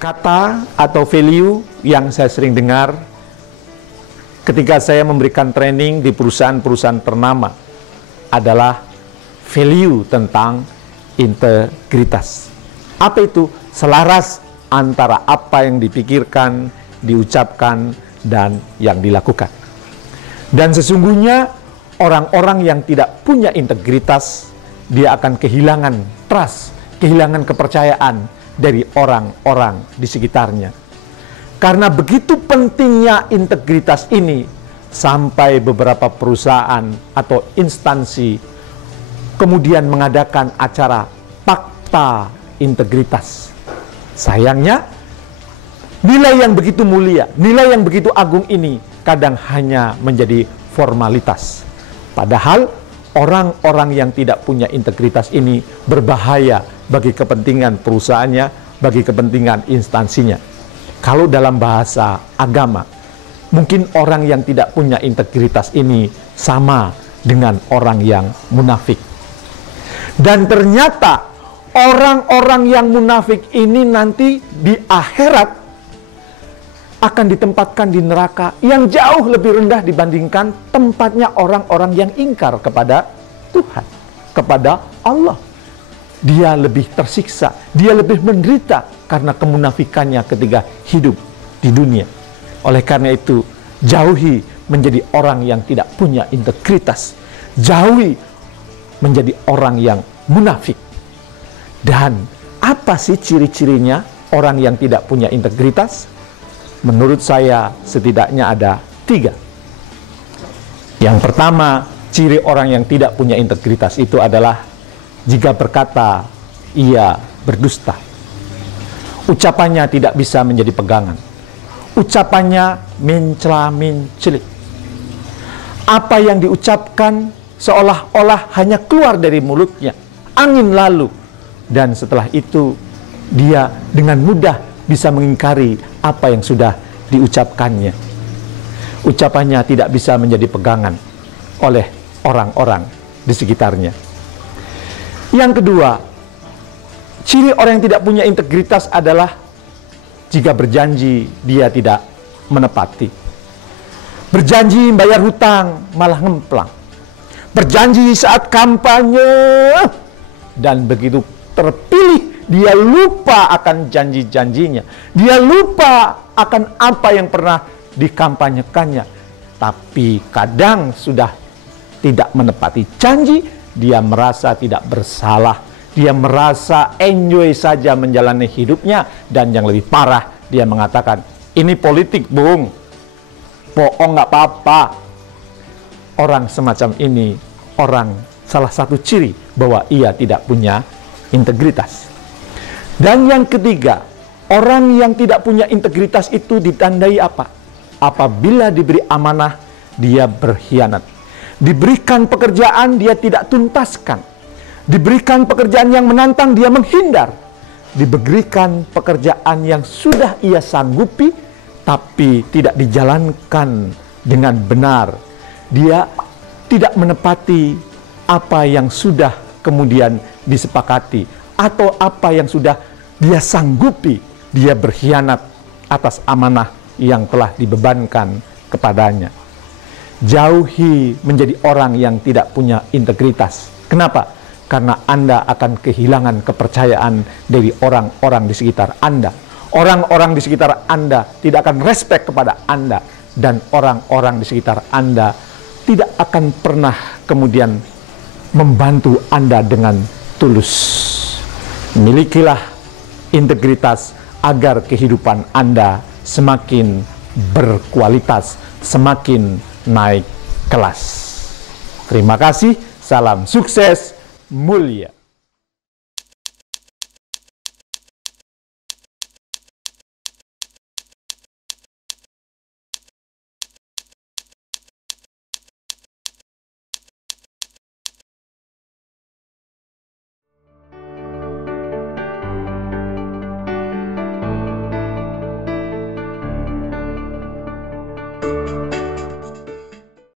Kata atau value yang saya sering dengar ketika saya memberikan training di perusahaan-perusahaan ternama adalah value tentang integritas. Apa itu? Selaras antara apa yang dipikirkan, diucapkan, dan yang dilakukan. Dan sesungguhnya orang-orang yang tidak punya integritas, dia akan kehilangan trust, kehilangan kepercayaan dari orang-orang di sekitarnya. Karena begitu pentingnya integritas ini, sampai beberapa perusahaan atau instansi kemudian mengadakan acara fakta integritas. Sayangnya, nilai yang begitu mulia, nilai yang begitu agung ini kadang hanya menjadi formalitas. Padahal orang-orang yang tidak punya integritas ini berbahaya bagi kepentingan perusahaannya, bagi kepentingan instansinya. Kalau dalam bahasa agama, mungkin orang yang tidak punya integritas ini sama dengan orang yang munafik. Dan ternyata orang-orang yang munafik ini nanti di akhirat akan ditempatkan di neraka yang jauh lebih rendah dibandingkan tempatnya orang-orang yang ingkar kepada Tuhan, kepada Allah. Dia lebih tersiksa, dia lebih menderita karena kemunafikannya ketika hidup di dunia. Oleh karena itu, jauhi menjadi orang yang tidak punya integritas. Jauhi menjadi orang yang munafik. Dan apa sih ciri-cirinya orang yang tidak punya integritas? Menurut saya setidaknya ada 3. Yang pertama, ciri orang yang tidak punya integritas itu adalah jika berkata, ia berdusta. Ucapannya tidak bisa menjadi pegangan. Ucapannya mencela-mencela. Apa yang diucapkan seolah-olah hanya keluar dari mulutnya, angin lalu. Dan setelah itu, dia dengan mudah bisa mengingkari apa yang sudah diucapkannya. Ucapannya tidak bisa menjadi pegangan oleh orang-orang di sekitarnya. Yang kedua, ciri orang yang tidak punya integritas adalah jika berjanji dia tidak menepati. Berjanji bayar hutang malah ngemplang. Berjanji saat kampanye dan begitu terpilih dia lupa akan janji-janjinya. Dia lupa akan apa yang pernah dikampanyekannya. Tapi kadang sudah tidak menepati janji, dia merasa tidak bersalah. Dia merasa enjoy saja menjalani hidupnya. Dan yang lebih parah, dia mengatakan, ini politik, Bung. Bohong nggak apa-apa. Orang semacam ini, salah satu ciri bahwa ia tidak punya integritas. Dan yang ketiga, orang yang tidak punya integritas itu ditandai apa? Apabila diberi amanah, dia berkhianat. Diberikan pekerjaan, dia tidak tuntaskan. Diberikan pekerjaan yang menantang, dia menghindar. Diberikan pekerjaan yang sudah ia sanggupi, tapi tidak dijalankan dengan benar. Dia tidak menepati apa yang sudah kemudian disepakati, atau apa yang sudah dia sanggupi. Dia berkhianat atas amanah yang telah dibebankan kepadanya. Jauhi menjadi orang yang tidak punya integritas. Kenapa? Karena Anda akan kehilangan kepercayaan dari orang-orang di sekitar Anda. Orang-orang di sekitar Anda tidak akan respect kepada Anda. Dan orang-orang di sekitar Anda tidak akan pernah kemudian membantu Anda dengan tulus. Milikilah integritas agar kehidupan Anda semakin berkualitas, semakin naik kelas. Terima kasih, salam sukses mulia.